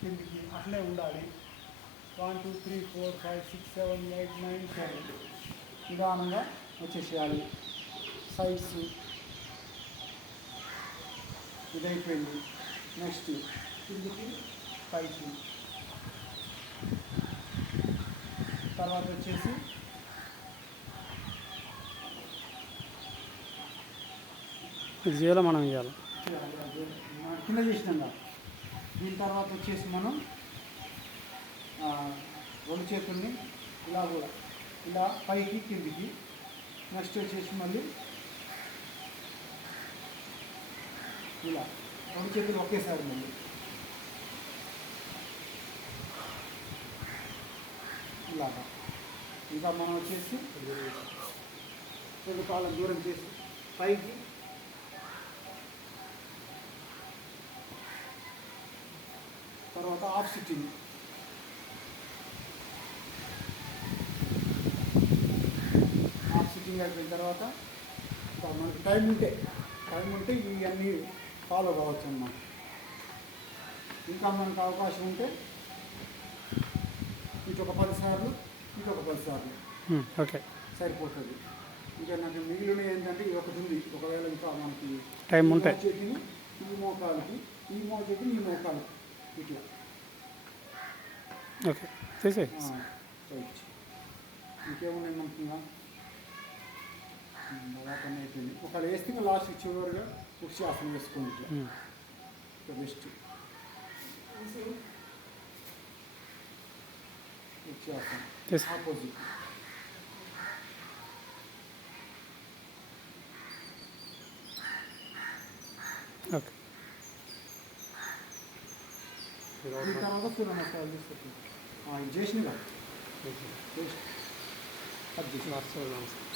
కిందికి అట్లే ఉండాలి. 1 2 3 4 5 6 7 8 9 10 నిదానంగా వచ్చేసేయాలి. సైడ్స్ ఇదైపోయింది. నెక్స్ట్ కిందికి పైకి, తర్వాత వచ్చేసి ఇది చేయాలి, మనం ఇవ్వాలి కింద చేసినాం. దీని తర్వాత వచ్చేసి మనం రెండు చేతుల్ని ఇలా కూడా ఇలా పైకి కిందికి, నెక్స్ట్ వచ్చేసి మళ్ళీ ఇలా రెండు చేతులు ఒకేసారి మళ్ళీ ఇలాగా. ఇంకా మనం వచ్చేసి రెండు కాళ్ళ దూరం చేసి పైకి, తర్వాత హాఫ్ సిట్టింగ్, అయిపోయిన తర్వాత మనకి టైం ఉంటే ఇవన్నీ ఫాలో కావచ్చు అన్నమాట. ఇంకా మనకు అవకాశం ఉంటే ఇంకొక 10 సార్లు, ఇంకొక 10 సార్లు ఓకే సరిపోతుంది. ఇంకా నాకు మిగిలిన ఏంటంటే ఇది ఒకటి ఉంది. ఒకవేళ ఇంకా మనకి టైం ఉంటే చేతిని ఈ మోకాలకి, ఈ మోచేతిని ఈ మోకాలకి ఇట్లా ఓకే చేసే. ఇంకేమున్నాయి మనకి అలాగనే అయిపోయింది. ఒకవేళ వేస్తే లాస్ట్ చివరిగా వృక్షాసనం వేసుకోండి. ఇట్లా బెస్ట్ వృక్షాసనం ఆపోజిట్. ఓకే దీని తర్వాత సూర్య నమస్కారాలు తీసుకొచ్చింది. ఇది చేసినగా నమస్కారం.